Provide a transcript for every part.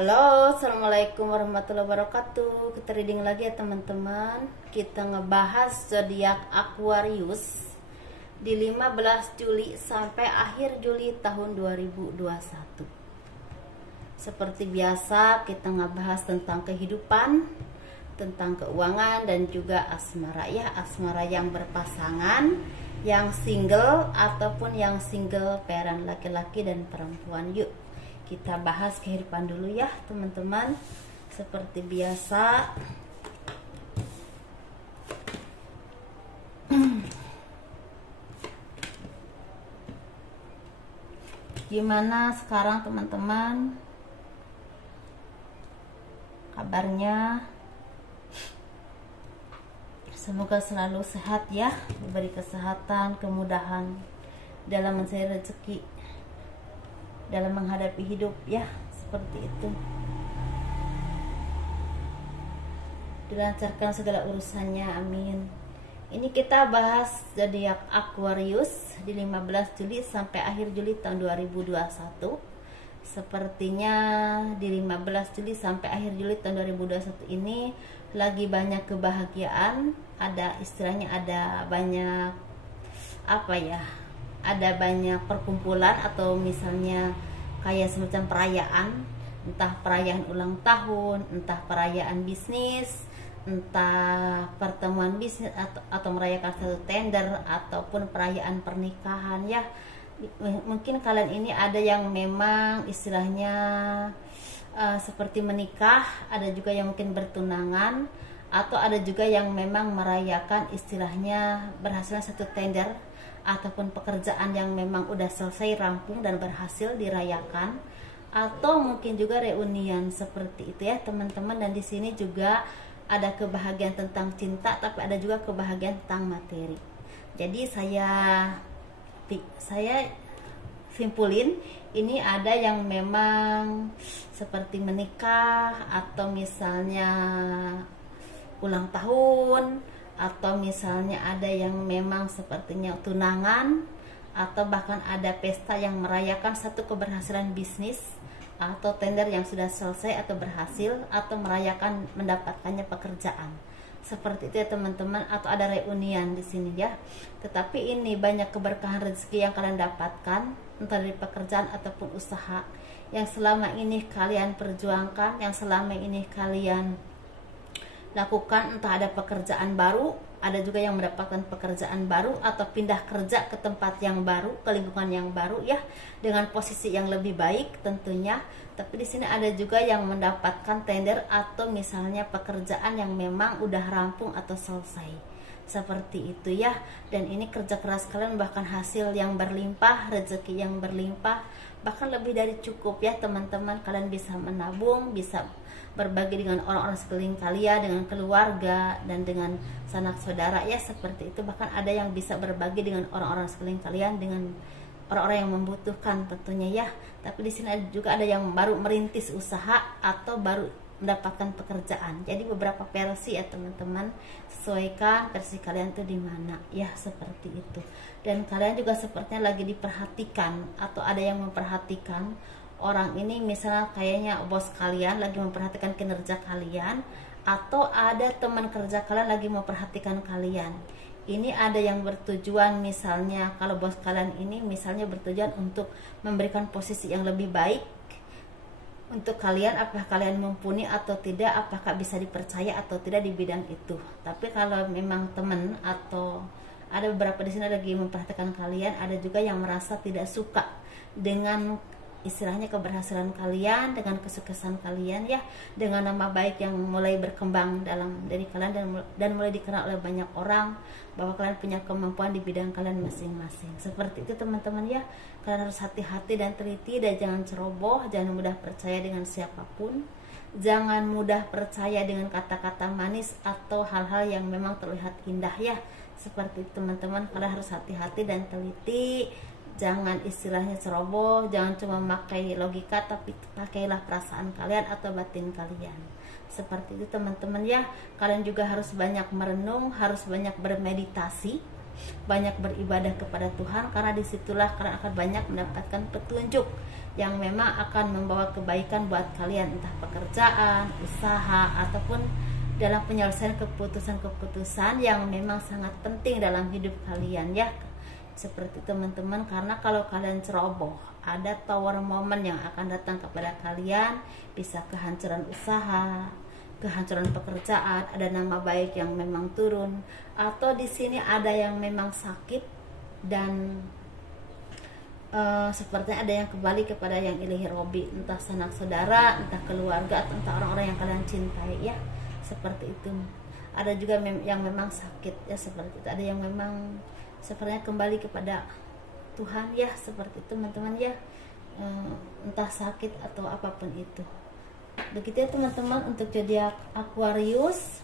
Halo, assalamualaikum warahmatullahi wabarakatuh. Kita reading lagi ya teman-teman. Kita ngebahas zodiak Aquarius di 15 Juli sampai akhir Juli tahun 2021. Seperti biasa kita ngebahas tentang kehidupan, tentang keuangan dan juga asmara ya, asmara yang berpasangan, yang single ataupun yang single parent, laki-laki dan perempuan. Yuk kita bahas kehidupan dulu ya teman-teman. Seperti biasa gimana sekarang teman-teman kabarnya? Semoga selalu sehat ya, diberi kesehatan, kemudahan dalam mencari rezeki, dalam menghadapi hidup ya, seperti itu. Dilancarkan segala urusannya, amin. Ini kita bahas zodiak Aquarius di 15 Juli sampai akhir Juli tahun 2021. Sepertinya di 15 Juli sampai akhir Juli tahun 2021 ini lagi banyak kebahagiaan, ada istilahnya ada banyak apa ya? Ada banyak perkumpulan atau misalnya kayak semacam perayaan, entah perayaan ulang tahun, entah perayaan bisnis, entah pertemuan bisnis atau merayakan satu tender ataupun perayaan pernikahan ya. Mungkin kalian ini ada yang memang istilahnya seperti menikah, ada juga yang mungkin bertunangan, atau ada juga yang memang merayakan istilahnya berhasilnya satu tender ataupun pekerjaan yang memang udah selesai, rampung dan berhasil dirayakan, atau mungkin juga reunian seperti itu ya teman-teman. Dan di sini juga ada kebahagiaan tentang cinta, tapi ada juga kebahagiaan tentang materi. Jadi saya simpulin, ini ada yang memang seperti menikah, atau misalnya ulang tahun, atau misalnya ada yang memang sepertinya tunangan, atau bahkan ada pesta yang merayakan satu keberhasilan bisnis atau tender yang sudah selesai atau berhasil, atau merayakan mendapatkannya pekerjaan. Seperti itu ya teman-teman, atau ada reunian di sini ya. Tetapi ini banyak keberkahan rezeki yang kalian dapatkan, entah dari pekerjaan ataupun usaha yang selama ini kalian perjuangkan, yang selama ini kalian lakukan. Entah ada pekerjaan baru, ada juga yang mendapatkan pekerjaan baru atau pindah kerja ke tempat yang baru, ke lingkungan yang baru ya, dengan posisi yang lebih baik tentunya. Tapi di sini ada juga yang mendapatkan tender atau misalnya pekerjaan yang memang udah rampung atau selesai. Seperti itu ya. Dan ini kerja keras kalian bahkan hasil yang berlimpah, rezeki yang berlimpah, bahkan lebih dari cukup ya teman-teman. Kalian bisa menabung, bisa berbagi dengan orang-orang sekeliling kalian, dengan keluarga dan dengan sanak saudara ya, seperti itu. Bahkan ada yang bisa berbagi dengan orang-orang sekeliling kalian, dengan orang-orang yang membutuhkan tentunya ya. Tapi di sini juga ada yang baru merintis usaha atau baru mendapatkan pekerjaan. Jadi beberapa versi ya teman-teman, sesuaikan versi kalian tuh di mana ya, seperti itu. Dan kalian juga sepertinya lagi diperhatikan, atau ada yang memperhatikan orang ini, misalnya kayaknya bos kalian lagi memperhatikan kinerja kalian, atau ada teman kerja kalian lagi memperhatikan kalian. Ini ada yang bertujuan, misalnya kalau bos kalian ini misalnya bertujuan untuk memberikan posisi yang lebih baik untuk kalian, apakah kalian mumpuni atau tidak, apakah bisa dipercaya atau tidak di bidang itu. Tapi kalau memang teman atau ada beberapa di sini lagi memperhatikan kalian, ada juga yang merasa tidak suka dengan istilahnya keberhasilan kalian, dengan kesuksesan kalian ya, dengan nama baik yang mulai berkembang dalam diri kalian dan mulai dikenal oleh banyak orang bahwa kalian punya kemampuan di bidang kalian masing-masing. Seperti itu teman-teman ya. Kalian harus hati-hati dan teliti, dan jangan ceroboh, jangan mudah percaya dengan siapapun, jangan mudah percaya dengan kata-kata manis atau hal-hal yang memang terlihat indah ya. Seperti itu teman-teman, kalian harus hati-hati dan teliti. Jangan istilahnya ceroboh, jangan cuma pakai logika, tapi pakailah perasaan kalian atau batin kalian. Seperti itu teman-teman ya. Kalian juga harus banyak merenung, harus banyak bermeditasi, banyak beribadah kepada Tuhan, karena disitulah kalian akan banyak mendapatkan petunjuk yang memang akan membawa kebaikan buat kalian, entah pekerjaan, usaha, ataupun dalam penyelesaian keputusan-keputusan yang memang sangat penting dalam hidup kalian ya. Seperti teman-teman, karena kalau kalian ceroboh, ada tower moment yang akan datang kepada kalian, bisa kehancuran usaha, kehancuran pekerjaan, ada nama baik yang memang turun, atau di sini ada yang memang sakit dan sepertinya ada yang kembali kepada yang ilahi robi, entah sanak saudara, entah keluarga, atau entah orang-orang yang kalian cintai ya, seperti itu. Ada juga yang memang sakit ya, seperti itu. Ada yang memang sepertinya kembali kepada Tuhan ya, seperti itu teman-teman ya, entah sakit atau apapun itu. Begitu ya teman-teman untuk zodiak Aquarius.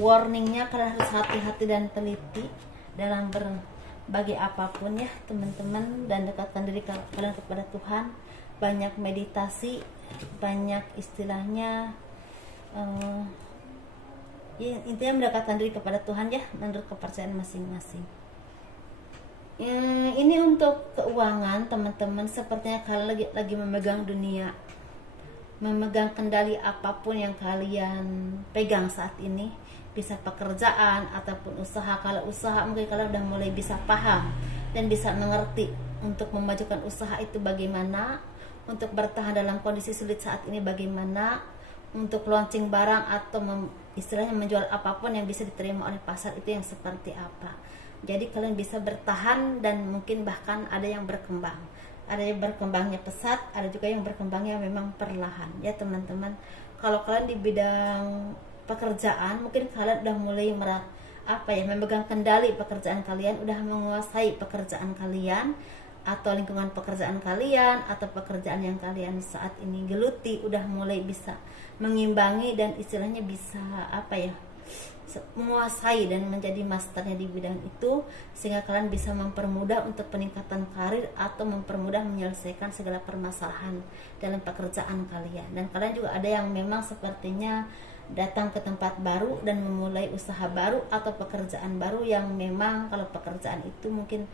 Warningnya, kalian harus hati-hati dan teliti dalam bagi apapun ya teman-teman, dan dekatkan diri kalian kepada Tuhan, banyak meditasi, banyak istilahnya intinya mendekatkan diri kepada Tuhan ya, menurut kepercayaan masing-masing. Ini untuk keuangan teman-teman, sepertinya kalian lagi memegang dunia, memegang kendali apapun yang kalian pegang saat ini, bisa pekerjaan ataupun usaha. Kalau usaha mungkin kalian udah mulai bisa paham dan bisa mengerti untuk memajukan usaha itu bagaimana, untuk bertahan dalam kondisi sulit saat ini bagaimana, untuk launching barang atau istilahnya menjual apapun yang bisa diterima oleh pasar itu yang seperti apa. Jadi kalian bisa bertahan dan mungkin bahkan ada yang berkembang. Ada yang berkembangnya pesat, ada juga yang berkembangnya memang perlahan ya teman-teman. Kalau kalian di bidang pekerjaan, mungkin kalian udah mulai memegang kendali pekerjaan kalian, udah menguasai pekerjaan kalian atau lingkungan pekerjaan kalian, atau pekerjaan yang kalian saat ini geluti udah mulai bisa mengimbangi dan istilahnya bisa menguasai dan menjadi masternya di bidang itu, sehingga kalian bisa mempermudah untuk peningkatan karir atau mempermudah menyelesaikan segala permasalahan dalam pekerjaan kalian. Dan kalian juga ada yang memang sepertinya datang ke tempat baru dan memulai usaha baru atau pekerjaan baru yang memang kalau pekerjaan itu mungkin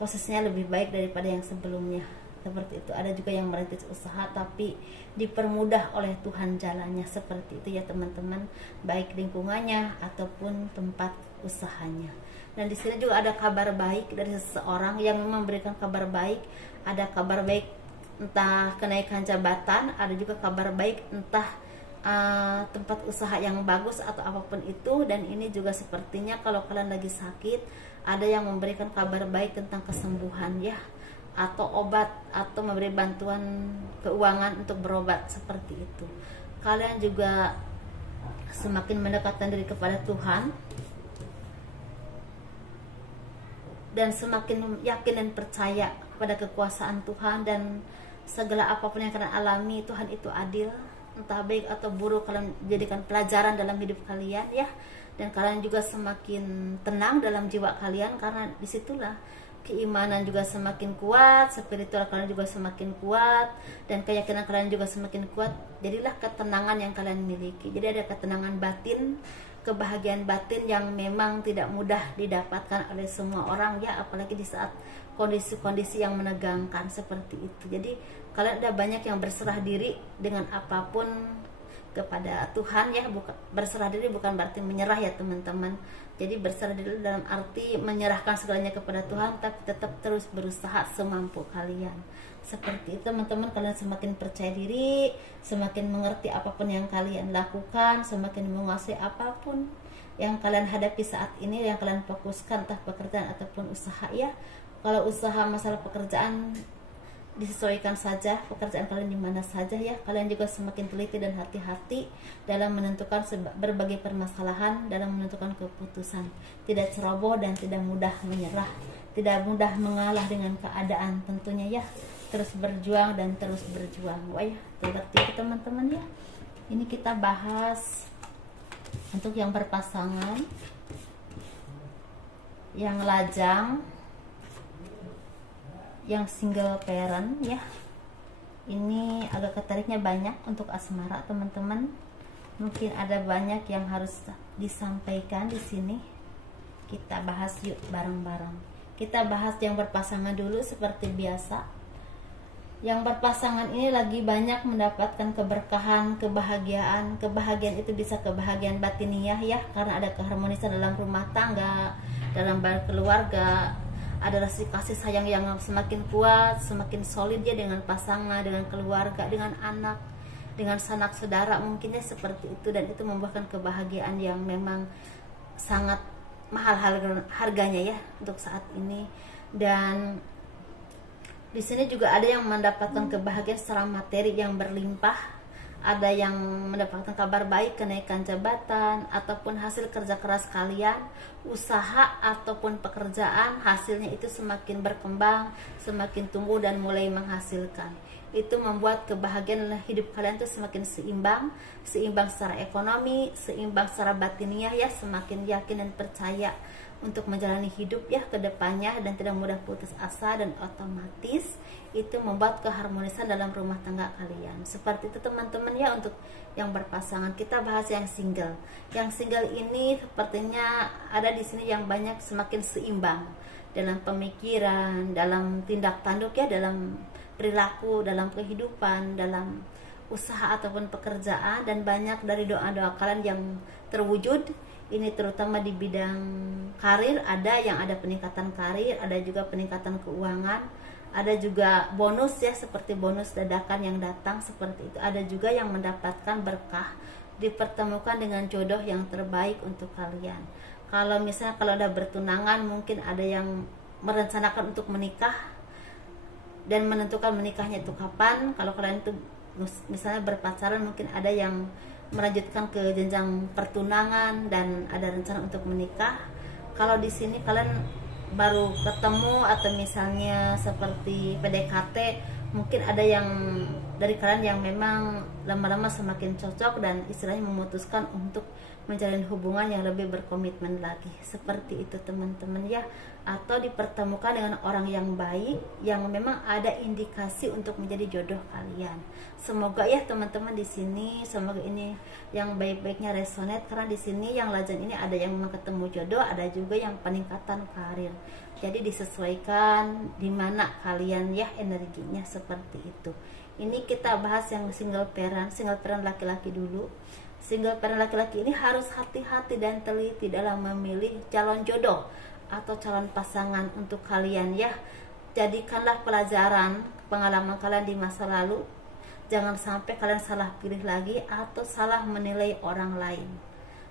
posisinya lebih baik daripada yang sebelumnya, seperti itu. Ada juga yang merintis usaha tapi dipermudah oleh Tuhan jalannya, seperti itu ya teman-teman, baik lingkungannya ataupun tempat usahanya. Dan di sini juga ada kabar baik dari seseorang yang memberikan kabar baik. Ada kabar baik entah kenaikan jabatan, ada juga kabar baik entah tempat usaha yang bagus atau apapun itu. Dan ini juga sepertinya kalau kalian lagi sakit, ada yang memberikan kabar baik tentang kesembuhan ya, atau obat, atau memberi bantuan keuangan untuk berobat, seperti itu. Kalian juga semakin mendekatkan diri kepada Tuhan dan semakin yakin dan percaya kepada kekuasaan Tuhan, dan segala apapun yang kalian alami, Tuhan itu adil, entah baik atau buruk, kalian jadikan pelajaran dalam hidup kalian ya. Dan kalian juga semakin tenang dalam jiwa kalian, karena disitulah keimanan juga semakin kuat, spiritual kalian juga semakin kuat, dan keyakinan kalian juga semakin kuat. Jadilah ketenangan yang kalian miliki. Jadi ada ketenangan batin, kebahagiaan batin yang memang tidak mudah didapatkan oleh semua orang ya, apalagi di saat kondisi-kondisi yang menegangkan seperti itu. Jadi kalian udah banyak yang berserah diri dengan apapun kepada Tuhan ya. Berserah diri bukan berarti menyerah ya teman-teman. Jadi berserah diri dalam arti menyerahkan segalanya kepada Tuhan, tapi tetap terus berusaha semampu kalian, seperti itu teman-teman. Kalian semakin percaya diri, semakin mengerti apapun yang kalian lakukan, semakin menguasai apapun yang kalian hadapi saat ini, yang kalian fokuskan, entah pekerjaan ataupun usaha ya. Kalau usaha, masalah pekerjaan disesuaikan saja pekerjaan kalian di mana saja ya. Kalian juga semakin teliti dan hati-hati dalam menentukan berbagai permasalahan, dalam menentukan keputusan, tidak ceroboh dan tidak mudah menyerah, tidak mudah mengalah dengan keadaan tentunya ya. Terus berjuang dan terus berjuang. Wah ya, seperti itu teman-teman ya. Ini kita bahas untuk yang berpasangan, yang lajang, yang single parent ya. Ini agak ketariknya banyak untuk asmara teman-teman. Mungkin ada banyak yang harus disampaikan di sini. Kita bahas yuk bareng-bareng. Kita bahas yang berpasangan dulu seperti biasa. Yang berpasangan ini lagi banyak mendapatkan keberkahan, kebahagiaan. Kebahagiaan itu bisa kebahagiaan batiniah ya, karena ada keharmonisan dalam rumah tangga, dalam keluarga. Ada rasa kasih sayang yang semakin kuat, semakin solid ya, dengan pasangan, dengan keluarga, dengan anak, dengan sanak saudara, mungkinnya seperti itu. Dan itu membuahkan kebahagiaan yang memang sangat mahal harganya ya untuk saat ini. Dan di sini juga ada yang mendapatkan kebahagiaan secara materi yang berlimpah, ada yang mendapatkan kabar baik, kenaikan jabatan, ataupun hasil kerja keras kalian, usaha ataupun pekerjaan, hasilnya itu semakin berkembang, semakin tumbuh dan mulai menghasilkan. Itu membuat kebahagiaan hidup kalian itu semakin seimbang, seimbang secara ekonomi, seimbang secara batiniah ya, semakin yakin dan percaya untuk menjalani hidup ya ke depannya, dan tidak mudah putus asa, dan otomatis itu membuat keharmonisan dalam rumah tangga kalian. Seperti itu teman-teman ya. Untuk yang berpasangan, kita bahas yang single. Yang single ini sepertinya ada di sini yang banyak semakin seimbang dalam pemikiran, dalam tindak tanduk ya, dalam perilaku, dalam kehidupan, dalam usaha ataupun pekerjaan, dan banyak dari doa-doa kalian yang terwujud. Ini terutama di bidang karir, ada yang ada peningkatan karir, ada juga peningkatan keuangan, ada juga bonus ya, seperti bonus dadakan yang datang seperti itu. Ada juga yang mendapatkan berkah, dipertemukan dengan jodoh yang terbaik untuk kalian. Kalau misalnya kalau udah bertunangan, mungkin ada yang merencanakan untuk menikah dan menentukan menikahnya itu kapan. Kalau kalian itu misalnya berpacaran, mungkin ada yang melanjutkan ke jenjang pertunangan dan ada rencana untuk menikah. Kalau di sini kalian baru ketemu atau misalnya seperti PDKT, mungkin ada yang dari kalian yang memang lama-lama semakin cocok dan istilahnya memutuskan untuk menjalin hubungan yang lebih berkomitmen lagi. Seperti itu teman-teman ya. Atau dipertemukan dengan orang yang baik, yang memang ada indikasi untuk menjadi jodoh kalian. Semoga ya teman-teman di sini, semoga ini yang baik-baiknya resonate, karena di sini yang lajang ini ada yang memang ketemu jodoh, ada juga yang peningkatan karir. Jadi disesuaikan di mana kalian ya energinya, seperti itu. Ini kita bahas yang single parent laki-laki dulu. Single parent laki-laki ini harus hati-hati dan teliti dalam memilih calon jodoh atau calon pasangan untuk kalian ya. Jadikanlah pelajaran pengalaman kalian di masa lalu. Jangan sampai kalian salah pilih lagi atau salah menilai orang lain.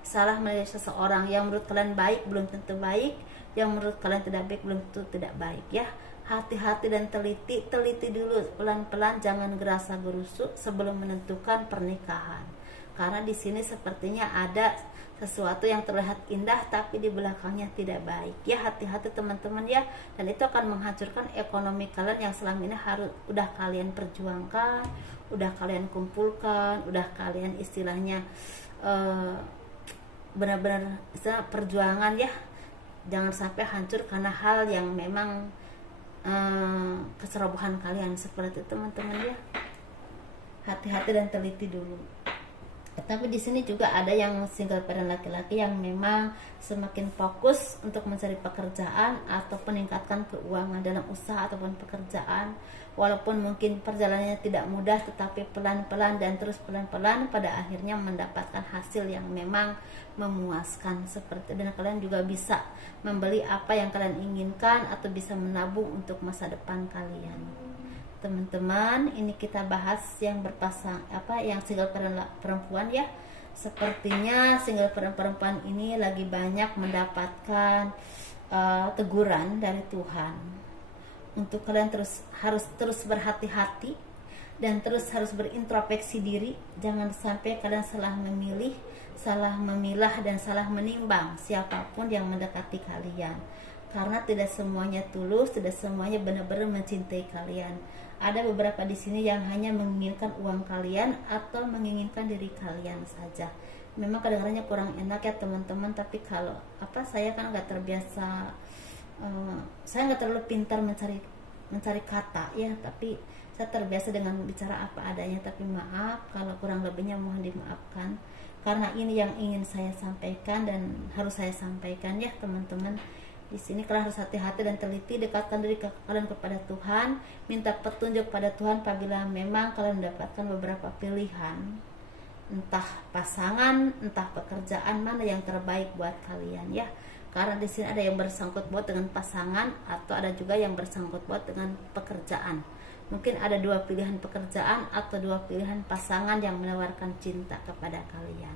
Salah menilai seseorang yang menurut kalian baik belum tentu baik, yang menurut kalian tidak baik belum tentu tidak baik ya. Hati-hati dan teliti dulu, pelan-pelan, jangan gerasa gerusuk sebelum menentukan pernikahan. Karena di sini sepertinya ada sesuatu yang terlihat indah tapi di belakangnya tidak baik ya. Hati-hati teman-teman ya. Dan itu akan menghancurkan ekonomi kalian yang selama ini udah kalian perjuangkan, udah kalian kumpulkan, udah kalian istilahnya benar-benar istilah perjuangan ya. Jangan sampai hancur karena hal yang memang kecerobohan kalian. Seperti itu teman-teman ya. Hati-hati dan teliti dulu. Tapi di sini juga ada yang single parent laki-laki yang memang semakin fokus untuk mencari pekerjaan atau meningkatkan keuangan dalam usaha ataupun pekerjaan. Walaupun mungkin perjalanannya tidak mudah, tetapi pelan-pelan dan terus pelan-pelan pada akhirnya mendapatkan hasil yang memang memuaskan seperti. Dan kalian juga bisa membeli apa yang kalian inginkan atau bisa menabung untuk masa depan kalian. Teman-teman, ini kita bahas yang berpasang yang single parent perempuan ya. Sepertinya single parent perempuan ini lagi banyak mendapatkan teguran dari Tuhan. Untuk kalian harus terus berhati-hati dan terus harus berintrospeksi diri. Jangan sampai kalian salah memilih, salah memilah, dan salah menimbang siapapun yang mendekati kalian. Karena tidak semuanya tulus, tidak semuanya benar-benar mencintai kalian. Ada beberapa di sini yang hanya menginginkan uang kalian atau menginginkan diri kalian saja. Memang kadang-kadangnya kurang enak ya teman-teman, tapi kalau saya kan nggak terbiasa, saya nggak terlalu pintar mencari kata ya, tapi saya terbiasa dengan bicara apa adanya. Tapi maaf kalau kurang lebihnya, mohon dimaafkan, karena ini yang ingin saya sampaikan dan harus saya sampaikan ya teman-teman. Di sini kalian harus hati-hati dan teliti, dekatkan diri kalian kepada Tuhan, minta petunjuk pada Tuhan apabila memang kalian mendapatkan beberapa pilihan, entah pasangan, entah pekerjaan, mana yang terbaik buat kalian ya. Karena di sini ada yang bersangkut paut dengan pasangan atau ada juga yang bersangkut paut dengan pekerjaan. Mungkin ada 2 pilihan pekerjaan atau 2 pilihan pasangan yang menawarkan cinta kepada kalian.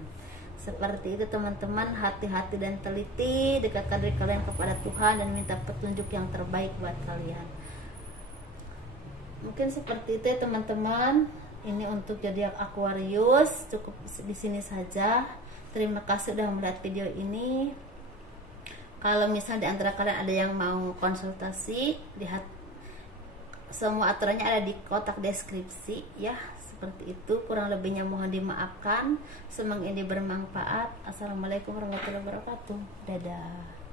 Seperti itu teman-teman, hati-hati dan teliti, dekatkan diri kalian kepada Tuhan dan minta petunjuk yang terbaik buat kalian. Mungkin seperti itu ya teman-teman. Ini untuk zodiak Aquarius, cukup di sini saja. Terima kasih sudah melihat video ini. Kalau misalnya di antara kalian ada yang mau konsultasi, lihat semua aturannya ada di kotak deskripsi ya. Seperti itu, kurang lebihnya mohon dimaafkan. Semoga ini bermanfaat. Assalamualaikum warahmatullahi wabarakatuh. Dadah.